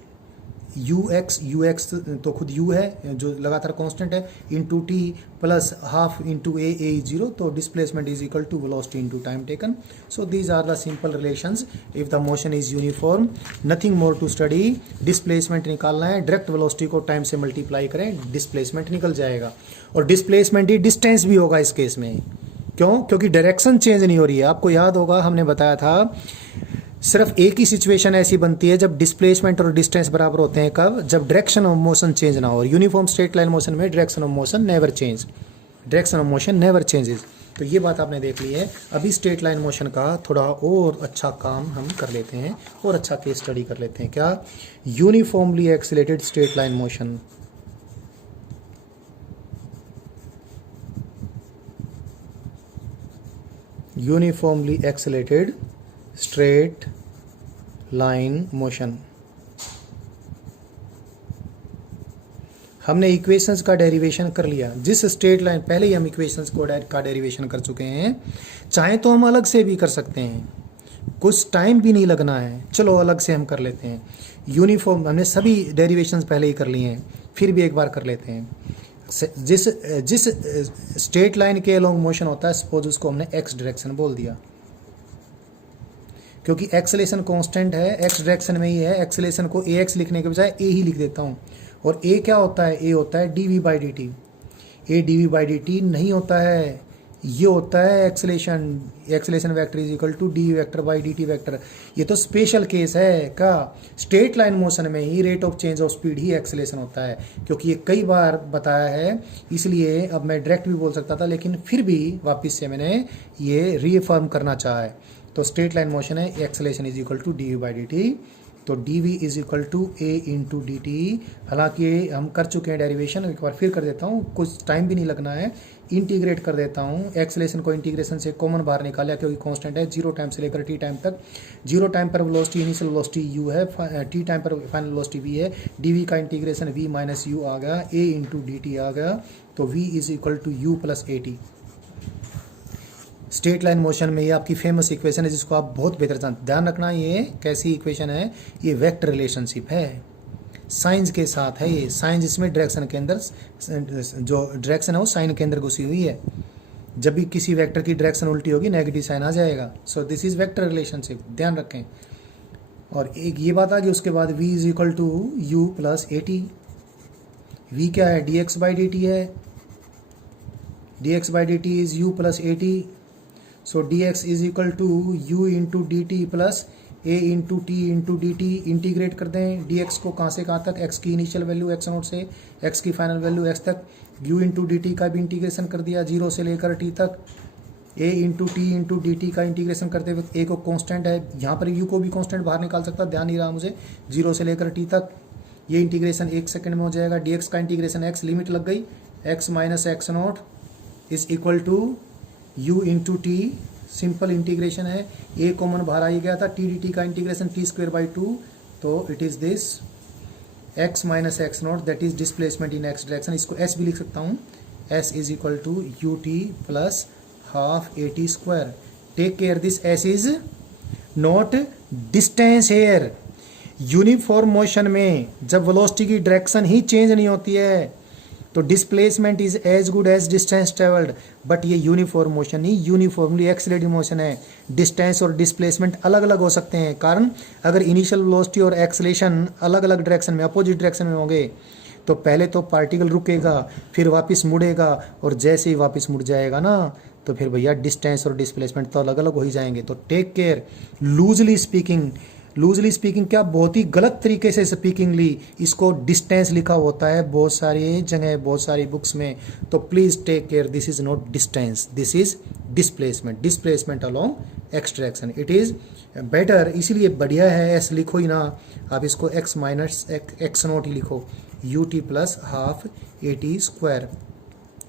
u x तो खुद यू है जो लगातार कांस्टेंट है, into t plus half into a is 0, तो displacement is equal to velocity into time taken. So these are the simple relations if the motion is uniform, nothing more to study. Displacement निकालना है, डायरेक्ट वेलोसिटी को टाइम से मल्टीप्लाई करें, डिस्प्लेसमेंट निकल जाएगा। और डिस्प्लेसमेंट ही डिस्टेंस भी होगा इस केस में, क्यों, क्योंकि डायरेक्शन चेंज नहीं हो रही है। आपको याद होगा हमने बताया था सिर्फ एक ही सिचुएशन ऐसी बनती है जब डिस्प्लेसमेंट और डिस्टेंस बराबर होते हैं, कब, जब डायरेक्शन ऑफ मोशन चेंज ना हो। यूनिफॉर्म स्ट्रेट लाइन मोशन में direction of motion never change, direction of motion never changes. तो ये बात आपने देख ली है। अभी स्ट्रेट लाइन मोशन का थोड़ा और अच्छा काम हम कर लेते हैं और अच्छा केस स्टडी कर लेते हैं। क्या, uniformly accelerated straight line motion. Uniformly accelerated straight line motion. हमने इक्वेशंस का डेरिवेशन कर लिया। जिस स्ट्रेट लाइन, पहले ही हम इक्वेशंस का डेरिवेशन कर चुके हैं, चाहे तो हम अलग से भी कर सकते हैं, कुछ टाइम भी नहीं लगना है, चलो अलग से हम कर लेते हैं। यूनिफॉर्म हमने सभी डेरिवेशंस पहले ही कर लिए हैं, फिर भी एक बार कर लेते हैं। जिस स्ट्रेट लाइन के अलोंग मोशन होता है, सपोज उसको हमने एक्स डायरेक्शन बोल दिया, क्योंकि एक्सेलेरेशन कांस्टेंट है, एक्स डायरेक्शन में ही है, एक्सेलेरेशन को ए एक्स लिखने के बजाय ए ही लिख देता हूँ। और ए क्या होता है, ए होता है d v by d t. A d v by d t नहीं होता है, ये होता है acceleration, acceleration vector is equal to d vector by d t vector. ये तो स्पेशल केस है का, स्ट्रेट लाइन मोशन में ही rate of change of speed ही एक्सेलेरेशन होता है, क्योंकि ये कई बार बताया है, इसलिए अब मैं डायरेक्ट भी बोल सकता था, लेकिन फिर भी वापस से मैंने ये रीअफर्म करना चाहा है। तो स्ट्रेट लाइन मोशन है, acceleration is equal to d v by d t, तो d v is equal to a into d t. हालांकि हम कर चुके हैं डेरिवेशन, एक बार फिर कर देता हूँ, कुछ टाइम भी नहीं लगना है। इंटीग्रेट कर देता हूँ, एक्सेलेरेशन को इंटीग्रेशन से कॉमन बाहर निकाला क्योंकि कांस्टेंट है, 0 टाइम से लेकर टी टाइम तक। 0 टाइम पर वेलोसिटी इनिशियल वेलोसिटी यू है, टी टाइम पर फाइनल वेलोसिटी वी है। डी वी का इंटीग्रेशन वी माइनस यू आ गया, ए इंटू डी टी आ गया, तो v is equal to u plus a t. Straight line motion में ये आपकी फेमस इक्वेशन है जिसको आप बहुत बेहतर ध्यान रखना। ये कैसी इक्वेशन है, ये वेक्टर रिलेशनशिप है, साइंस के साथ है। ये साइंस इसमें डायरेक्शन के अंदर, जो डायरेक्शन है वो साइन के अंदर घुसी हुई है। जब भी किसी वेक्टर की डायरेक्शन उल्टी होगी नेगेटिव साइन आ जाएगा। So this is vector relationship, ध्यान रखें। और एक ये बात आ गई, उसके बाद v is equal to u plus a t. V क्या है, d x by d t है, d x by d t is u plus a t. So d x is equal to u into d t plus a into t into d t. Integrate कर दें डी एक्स को कहाँ से कहाँ तक, एक्स की इनिशियल वैल्यू एक्स नोट से एक्स की फाइनल वैल्यू एक्स तक, यू इंटू डी टी का भी इंटीग्रेशन कर दिया 0 से लेकर टी तक। A into t into d t का इंटीग्रेशन करते वक्त ए को कांस्टेंट है, यहाँ पर यू को भी कांस्टेंट बाहर निकाल सकता, ध्यान नहीं रहा मुझे, 0 से लेकर टी तक। ये इंटीग्रेशन 1 सेकंड में हो जाएगा। dx का इंटीग्रेशन x, लिमिट लग गई, x minus x nought is equal to u into t, simple integration है। ए कॉमन बाहर आ ही गया था, टी डी टी का इंटीग्रेशन टी स्क्वेयर बाई 2, तो it is this x minus x nought that is displacement in x direction. इसको s भी लिख सकता हूँ, s is equal to u t plus half a t square. Take care this s is not distance hair. Uniform motion में जब वेलोसिटी की डायरेक्शन ही चेंज नहीं होती है तो displacement is as good as distance travelled, but ये यूनिफॉर्म मोशन नहीं, यूनिफॉर्मली एक्सेलरेटिंग मोशन है। डिस्टेंस और डिस्प्लेसमेंट अलग अलग हो सकते हैं, कारण अगर इनिशियल वेलोसिटी और एक्सेलेरेशन अलग अलग डायरेक्शन में, अपोजिट डायरेक्शन में होंगे तो पहले तो पार्टिकल रुकेगा, फिर वापस मुड़ेगा, और जैसे ही वापस मुड़ जाएगा ना तो फिर भैया डिस्टेंस और डिस्प्लेसमेंट तो अलग अलग हो ही जाएंगे। तो टेक केयर। लूजली स्पीकिंग क्या, बहुत ही गलत तरीके से स्पीकिंगली इसको डिस्टेंस लिखा होता है बहुत सारी जगह, बहुत सारी बुक्स में। तो please take care, this is not distance, this is displacement along x direction. It is better, इसीलिए बढ़िया है, एस लिखो ही ना, आप इसको एक्स माइनस एक्स नॉट ही लिखो, u t plus half a t square.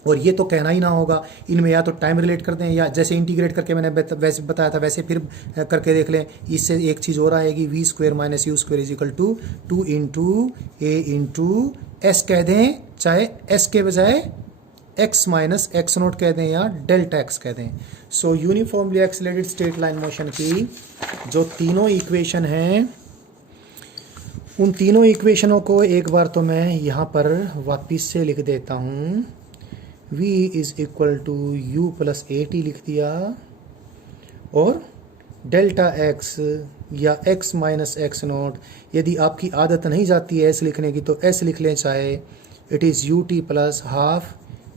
और ये तो कहना ही ना होगा, इनमें या तो टाइम रिलेट करते हैं या जैसे इंटीग्रेट करके मैंने वैसे बताया था वैसे फिर करके देख लें। इससे एक चीज़ और आएगी, v square minus u square is equal to 2 into a into s कह दें, चाहे एस के बजाय एक्स माइनस एक्स नोट कह दें या डेल्टा एक्स कह दें। So uniformly accelerated straight line motion की जो तीनों इक्वेशन हैं, उन तीनों इक्वेशनों को एक बार तो मैं यहाँ पर वापिस से लिख देता हूँ। v is equal to u plus a t लिख दिया, और डेल्टा x या x माइनस एक्स नोट, यदि आपकी आदत नहीं जाती है s लिखने की तो s लिख लें, चाहे it is you t plus half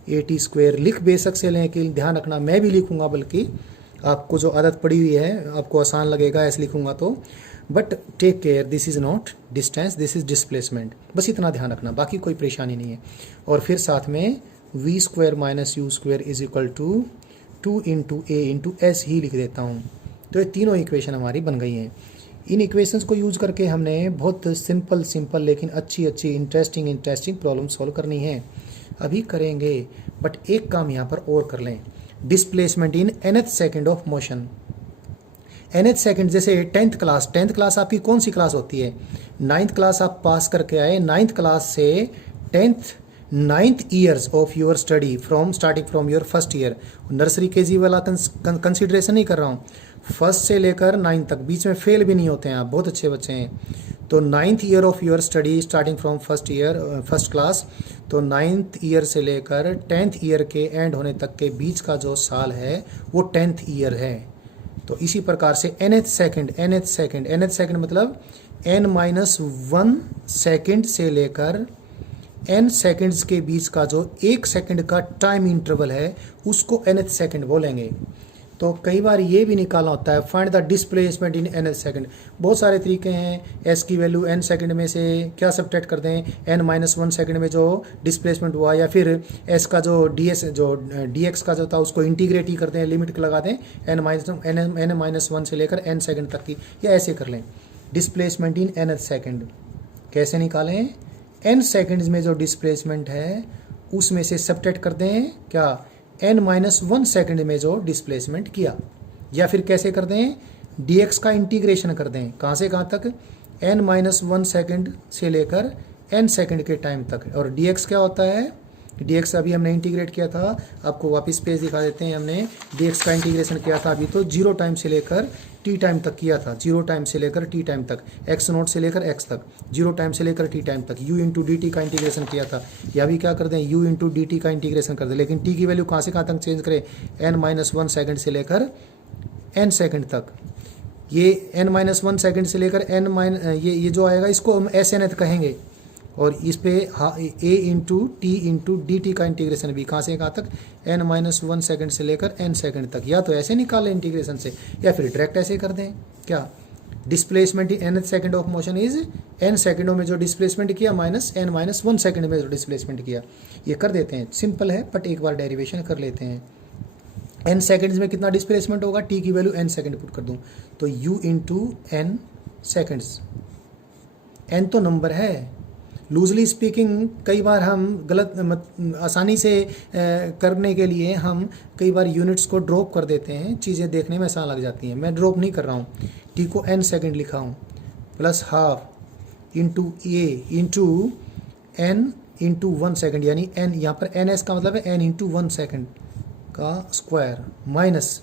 a T square लिख बेशक से लें, कि ध्यान रखना मैं भी लिखूंगा, बल्कि आपको जो आदत पड़ी हुई है आपको आसान लगेगा s लिखूंगा तो, but take care, this is not distance, this is displacement, बस इतना ध्यान रखना, बाकी कोई परेशानी नहीं है। और फिर साथ में v square minus u square is equal to 2 into a into s ही लिख देता हूँ। तो ये तीनों इक्वेशन हमारी बन गई हैं। इन इक्वेशंस को यूज़ करके हमने बहुत सिंपल लेकिन अच्छी इंटरेस्टिंग प्रॉब्लम सॉल्व करनी है, अभी करेंगे। बट एक काम यहाँ पर और कर लें, displacement in nth second of motion. nth second, जैसे 10th क्लास आपकी कौन सी क्लास होती है? 9th क्लास आप पास करके आए, 9th क्लास से 9th years of your study starting from your first year. Nursery KG वाला कंसिडरेशन नहीं कर रहा हूँ, फर्स्ट से लेकर 9th तक, बीच में फेल भी नहीं होते हैं आप, बहुत अच्छे बच्चे हैं। तो 9th year of your study starting from first class, तो 9th ईयर से लेकर 10th ईयर के एंड होने तक के बीच का जो साल है वो 10th ईयर है। तो इसी प्रकार से nth सेकेंड मतलब n-1 सेकेंड से लेकर n सेकेंड्स के बीच का जो 1 सेकेंड का टाइम इंटरवल है उसको nth सेकेंड बोलेंगे। तो कई बार ये भी निकालना होता है, find the displacement in nth second. बहुत सारे तरीके हैं, s की वैल्यू n सेकेंड में से क्या सब्ट्रैक्ट कर दें, n-1 सेकेंड में जो डिस्प्लेसमेंट हुआ, या फिर s का जो dx का जो था उसको इंटीग्रेट ही कर दें, लिमिट लगा दें n-1 से लेकर n सेकेंड तक की, या ऐसे कर लें। डिस्प्लेसमेंट इन nth सेकेंड कैसे निकालें? n सेकेंड्स में जो डिस्प्लेसमेंट है उसमें से सब्ट्रैक्ट कर दें क्या, n-1 सेकेंड में जो डिस्प्लेसमेंट किया, या फिर कैसे कर दें, dx का इंटीग्रेशन कर दें, कहाँ से कहाँ तक, n-1 सेकेंड से लेकर n सेकेंड के टाइम तक। और dx क्या होता है, dx अभी हमने इंटीग्रेट किया था, आपको वापस पेज दिखा देते हैं, हमने dx का इंटीग्रेशन किया था अभी तो 0 टाइम से लेकर t टाइम तक किया था, 0 टाइम से लेकर t टाइम तक, x नोट से लेकर x तक, 0 टाइम से लेकर t टाइम तक u इंटू डी टी का इंटीग्रेशन किया था। या भी क्या कर दें, u इंटू डी टी का इंटीग्रेशन कर दें, लेकिन t की वैल्यू कहाँ से कहाँ तक चेंज करें, n-1 सेकेंड से लेकर n सेकेंड तक। ये n-1 सेकेंड से लेकर ये जो आएगा इसको हम SNth कहेंगे, और इस पे a इंटू डी टी का इंटीग्रेशन भी कहाँ से कहाँ तक, n-1 सेकेंड से लेकर n सेकेंड तक। या तो ऐसे निकालें इंटीग्रेशन से, या फिर डायरेक्ट ऐसे कर दें क्या, displacement in nth second of motion is n सेकेंडों में जो डिस्प्लेसमेंट किया माइनस n-1 सेकेंड में जो डिस्प्लेसमेंट किया। ये कर देते हैं, सिंपल है, बट एक बार डेरिवेशन कर लेते हैं। n सेकंड्स में कितना डिस्प्लेसमेंट होगा, t की वैल्यू n सेकंड पुट कर दूं तो u into n seconds. n तो नंबर है, लूजली स्पीकिंग कई बार हम गलत आसानी से करने के लिए हम कई बार यूनिट्स को ड्रॉप कर देते हैं, चीज़ें देखने में आसान लग जाती हैं। मैं ड्रॉप नहीं कर रहा हूँ, t को n सेकंड लिखा हूँ plus half into a into n into 1 second, यानी n यहाँ पर ns का मतलब है n इंटू 1 सेकेंड का square minus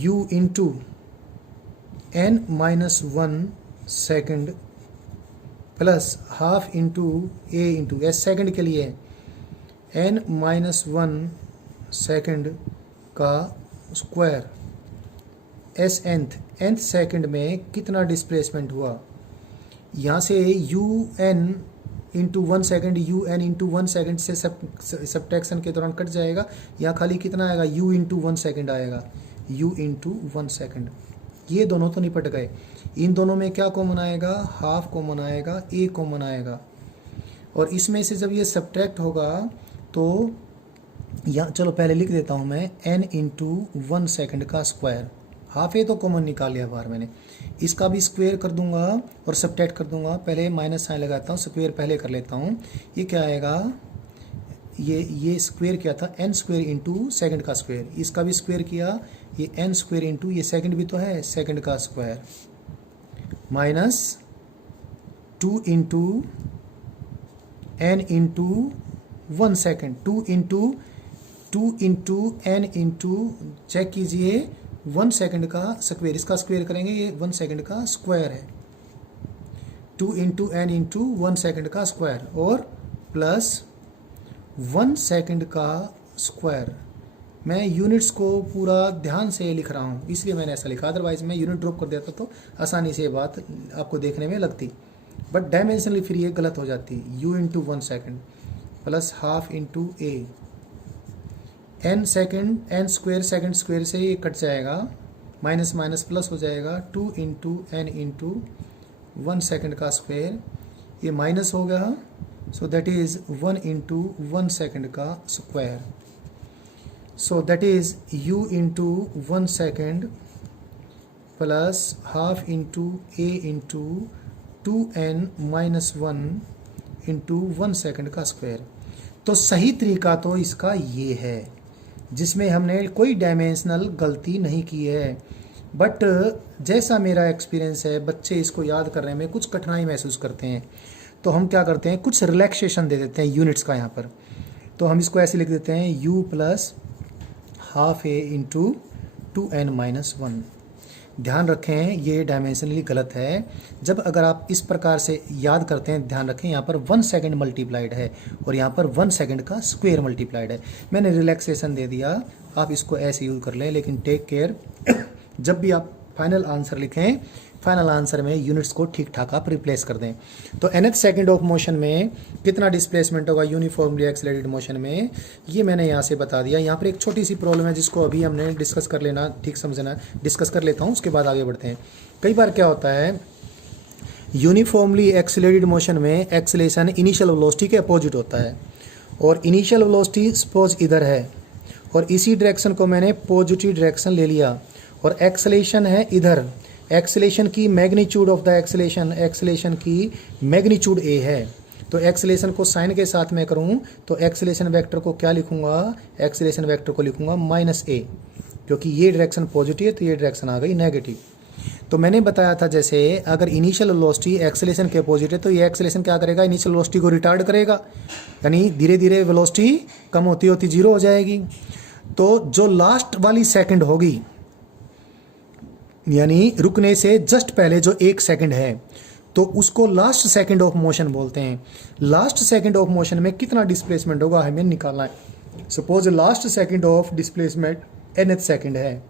u into n minus 1 second plus half into a into s second के लिए n माइनस 1 सेकेंड का स्क्वायर एस nth सेकेंड में कितना डिस्प्लेसमेंट हुआ, यहाँ से u n into 1 second u n into 1 second से सब्ट्रैक्शन के दौरान कट जाएगा, यहाँ खाली कितना आएगा u इंटू 1 सेकेंड आएगा, u इंटू 1 सेकेंड। ये दोनों तो निपट गए, इन दोनों में क्या कॉमन आएगा, हाफ कॉमन आएगा, a कॉमन आएगा, और इसमें से जब ये सब्ट्रैक्ट होगा तो यहाँ चलो पहले लिख देता हूँ मैं n इंटू 1 सेकेंड का स्क्वायर, हाफ ए तो कॉमन निकाल लिया बाहर मैंने, इसका भी स्क्वायर कर दूंगा और सब्ट्रैक्ट कर दूंगा। पहले माइनस साइन लगाता हूँ, स्क्वायर पहले कर लेता हूँ, ये क्या आएगा, ये स्क्वायर क्या था, n स्क्वायर इंटू सेकेंड का स्क्वायर, इसका भी स्क्वायर किया, ये n स्क्वायर इंटू ये सेकेंड भी तो है सेकेंड का square minus 2 into n into 1 second, 2 into n into check कीजिए 1 सेकेंड का स्क्वायर, इसका स्क्वायर करेंगे, ये 1 सेकेंड का स्क्वायर है, 2 इंटू n इंटू 1 सेकेंड का स्क्वायर और प्लस 1 सेकेंड का स्क्वायर। मैं यूनिट्स को पूरा ध्यान से लिख रहा हूँ इसलिए मैंने ऐसा लिखा, अदरवाइज मैं यूनिट ड्रॉप कर देता तो आसानी से ये बात आपको देखने में लगती, बट डायमेंशनली फिर ये गलत हो जाती, u into 1 second plus half into a n second, n square second square से ये कट जाएगा, माइनस माइनस प्लस हो जाएगा, 2 इंटू n इंटू 1 सेकेंड का स्क्वायर, ये माइनस हो गया, so that is 1 into 1 second का square, so that is u into 1 second plus half into a into 2n minus 1 into 1 second का स्क्वायर। तो सही तरीका तो इसका ये है जिसमें हमने कोई डायमेंशनल गलती नहीं की है, बट जैसा मेरा एक्सपीरियंस है बच्चे इसको याद करने में कुछ कठिनाई महसूस करते हैं, तो हम क्या करते हैं, कुछ रिलैक्सेशन दे देते हैं यूनिट्स का यहाँ पर, तो हम इसको ऐसे लिख देते हैं u प्लस हाफ ए इंटू 2n माइनस 1। ध्यान रखें ये डायमेंशनली गलत है, जब अगर आप इस प्रकार से याद करते हैं, ध्यान रखें यहाँ पर 1 सेकेंड मल्टीप्लाइड है और यहाँ पर 1 सेकेंड का स्क्वायर मल्टीप्लाइड है, मैंने रिलैक्सेशन दे दिया, आप इसको ऐसे यूज कर लें, लेकिन टेक केयर जब भी आप फाइनल आंसर लिखें, फाइनल आंसर में यूनिट्स को ठीक ठाक आप रिप्लेस कर दें। तो nth सेकेंड ऑफ मोशन में कितना डिस्प्लेसमेंट होगा यूनिफॉर्मली एक्सेलरेटेड मोशन में, ये मैंने यहाँ से बता दिया। यहाँ पर एक छोटी सी प्रॉब्लम है जिसको अभी हमने डिस्कस कर लेना, ठीक समझना, डिस्कस कर लेता हूँ, उसके बाद आगे बढ़ते हैं। कई बार क्या होता है, यूनिफॉर्मली एक्सेलरेटेड मोशन में एक्सेलेरेशन इनिशियल वेलोसिटी के अपोजिट होता है, और इनिशियल वेलोसिटी सपोज इधर है और इसी डायरेक्शन को मैंने पॉजिटिव डायरेक्शन ले लिया, और एक्सेलेरेशन है इधर, एक्सेलेरेशन की मैग्नीट्यूड ऑफ द एक्सेलेरेशन की मैग्नीट्यूड a है, तो एक्सेलेरेशन को साइन के साथ में करूं तो एक्सेलेरेशन वेक्टर को क्या लिखूंगा, एक्सेलेरेशन वेक्टर को लिखूंगा माइनस a, क्योंकि ये डायरेक्शन पॉजिटिव है तो ये डायरेक्शन आ गई नेगेटिव। तो मैंने बताया था जैसे अगर इनिशियल वेलोसिटी एक्सेलेरेशन के अपोजिट है तो ये एक्सेलेरेशन क्या करेगा, इनिशियल वेलोसिटी को रिटार्ड करेगा, यानी धीरे धीरे वेलोसिटी कम होती होती जीरो हो जाएगी। तो जो लास्ट वाली सेकंड होगी, यानी रुकने से जस्ट पहले जो 1 सेकंड है, तो उसको लास्ट सेकंड ऑफ मोशन बोलते हैं। लास्ट सेकंड ऑफ मोशन में कितना डिस्प्लेसमेंट होगा हमें निकालना है। Suppose last second of displacement nth second है,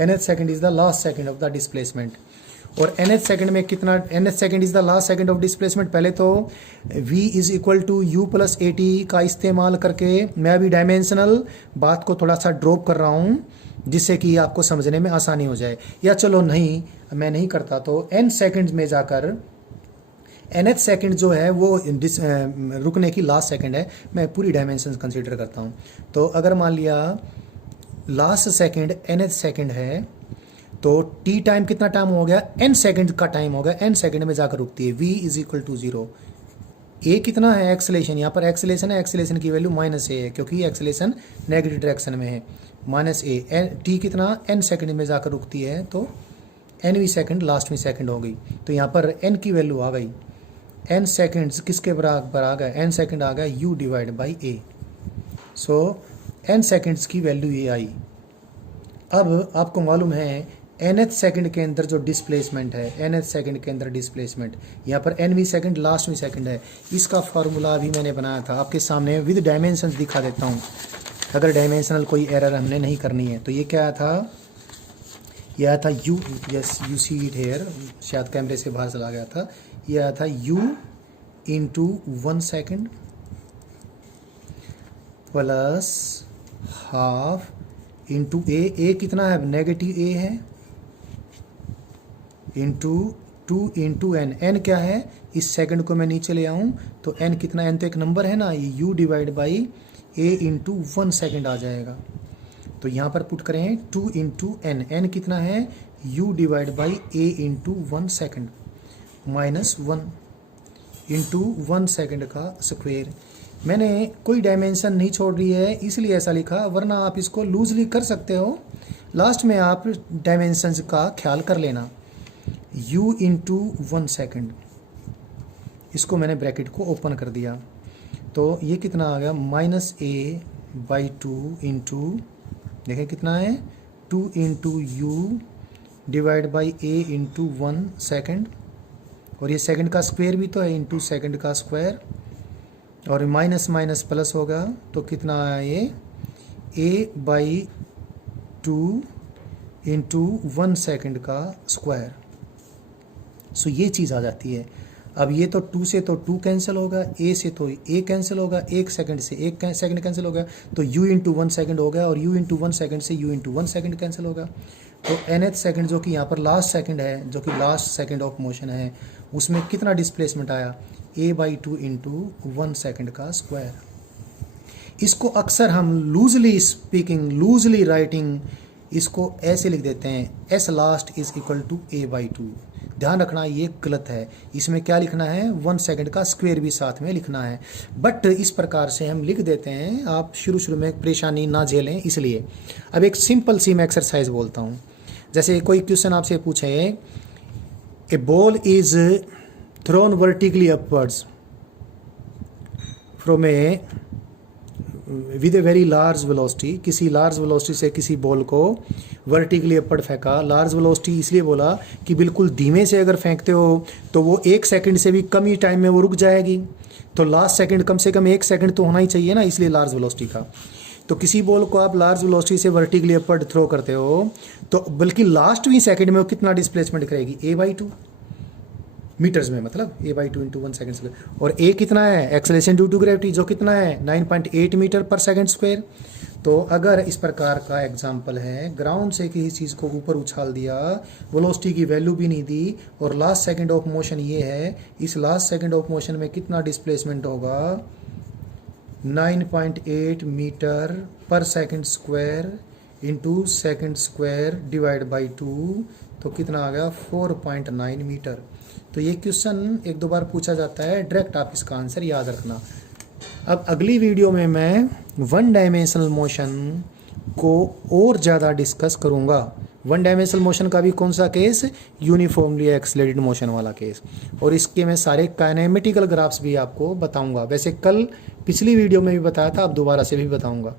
nth second is the last second of the displacement, और nth सेकंड में कितना, nth second is the last second of displacement. पहले तो v is equal to u plus a t का इस्तेमाल करके मैं अभी डायमेंशनल बात को थोड़ा सा ड्रॉप कर रहा हूँ जिससे कि आपको समझने में आसानी हो जाए, या चलो नहीं मैं नहीं करता तो n सेकंड्स में जाकर nth सेकंड जो है वो रुकने की लास्ट सेकंड है। मैं पूरी डायमेंशन कंसीडर करता हूँ। तो अगर मान लिया लास्ट सेकंड nth सेकंड है तो t टाइम कितना टाइम हो गया, n सेकंड का टाइम हो गया, n सेकंड में जाकर रुकती है। v is equal to 0। a कितना है एक्सेलेशन, यहाँ पर एक्सेलेशन है, एक्सेलेशन की वैल्यू -a है क्योंकि एक्सेलेशन नेगेटिव डायरेक्शन में है। -a t कितना n सेकंड में जाकर रुकती है तो nवीं सेकंड लास्ट में सेकंड हो गई। तो यहाँ पर n की वैल्यू आ गई, n सेकंड्स किसके बराबर आ गया, n सेकंड आ गया u divide by a। So n seconds की वैल्यू ये आई। अब आपको मालूम है nth सेकंड के अंदर जो डिस्प्लेसमेंट है, nth सेकंड के अंदर डिस्प्लेसमेंट, यहाँ पर nवीं सेकंड लास्टवीं सेकंड है। इसका फार्मूला अभी मैंने बनाया था, आपके सामने विद डायमेंशंस दिखा देता हूँ अगर डायमेंशनल कोई एरर हमने नहीं करनी है। तो ये क्या था, यह था u, yes you see it here, शायद कैमरे से बाहर चला गया था। यह था u into 1 second plus half into a कितना है, नेगेटिव a है, इंटू 2 इंटू n क्या है, इस सेकंड को मैं नीचे ले आऊँ तो n कितना, n तो एक नंबर है ना, ये u divide by a into 1 second आ जाएगा। तो यहाँ पर पुट करें 2 इंटू n कितना है, u divide by a into 1 second minus 1 into 1 second का स्क्वेयर। मैंने कोई डायमेंशन नहीं छोड़ रही है इसलिए ऐसा लिखा, वरना आप इसको लूजली कर सकते हो। लास्ट में आप डायमेंशंस का ख्याल कर लेना। u इंटू 1 सेकेंड, इसको मैंने ब्रैकेट को ओपन कर दिया तो ये कितना आ गया, -a बाई 2 इंटू, देखें कितना है, 2 into u divide by a into 1 second, और ये सेकंड का स्क्वायर भी तो है, इंटू सेकंड का स्क्वायर, और माइनस माइनस प्लस होगा तो कितना आया ये, a बाई 2 इंटू 1 सेकेंड का स्क्वायर। सो ये चीज़ आ जाती है। अब ये तो 2 से तो 2 कैंसिल होगा, a से तो a कैंसिल होगा, 1 सेकंड से 1 सेकंड कैंसिल होगा, तो u इंटू 1 सेकंड हो गया, और u इंटू 1 सेकंड से u इंटू 1 सेकंड कैंसिल होगा। तो nth सेकंड जो कि यहाँ पर लास्ट सेकंड है, जो कि लास्ट सेकंड ऑफ मोशन है, उसमें कितना डिस्प्लेसमेंट आया, a बाई 2 इंटू 1 सेकंड का स्क्वायर। इसको अक्सर हम लूजली स्पीकिंग, लूजली राइटिंग, इसको ऐसे लिख देते हैं, s last is equal to a by 2। ध्यान रखना ये गलत है, इसमें क्या लिखना है, 1 सेकंड का स्क्वायर भी साथ में लिखना है। बट इस प्रकार से हम लिख देते हैं, आप शुरू में परेशानी ना झेलें इसलिए। अब एक सिंपल सी मैं एक्सरसाइज बोलता हूँ। जैसे कोई क्वेश्चन आपसे पूछे, a ball is thrown vertically upwards from a with a very large velocity, किसी लार्ज वेलोसिटी से किसी बॉल को वर्टिकली अपवर्ड फेंका। लार्ज वेलोसिटी इसलिए बोला कि बिल्कुल धीमे से अगर फेंकते हो तो वो 1 सेकंड से भी कम ही टाइम में वो रुक जाएगी, तो लास्ट सेकंड कम से कम 1 सेकंड तो होना ही चाहिए ना, इसलिए लार्ज वेलोसिटी का। तो किसी बॉल को आप लार्ज वेलोसिटी से वर्टिकली अपवर्ड थ्रो करते हो तो बल्कि लास्टवीं सेकंड में वो कितना डिस्प्लेसमेंट करेगी, a बाई 2 मीटर्स में, मतलब a by 2 into 1 second square, और a कितना है, एक्सेलरेशन ड्यू टू ग्रेविटी, जो कितना है 9.8 मीटर पर सेकेंड स्क्वायर। तो अगर इस प्रकार का एग्जाम्पल है, ग्राउंड से किसी चीज़ को ऊपर उछाल दिया, वेलोसिटी की वैल्यू भी नहीं दी, और लास्ट सेकंड ऑफ मोशन ये है, इस लास्ट सेकंड ऑफ मोशन में कितना डिस्प्लेसमेंट होगा, 9.8 मीटर पर second square into second square divide by 2, तो कितना आ गया 4.9 मीटर। तो ये क्वेश्चन 1-2 बार पूछा जाता है, डायरेक्ट आप इसका आंसर याद रखना। अब अगली वीडियो में मैं 1 डायमेंशनल मोशन को और ज़्यादा डिस्कस करूँगा। 1 डायमेंशनल मोशन का भी कौन सा केस, यूनिफॉर्मली एक्सेलरेटेड मोशन वाला केस, और इसके मैं सारे काइनेमेटिकल ग्राफ्स भी आपको बताऊँगा। वैसे कल पिछली वीडियो में भी बताया था, अब दोबारा से भी बताऊँगा।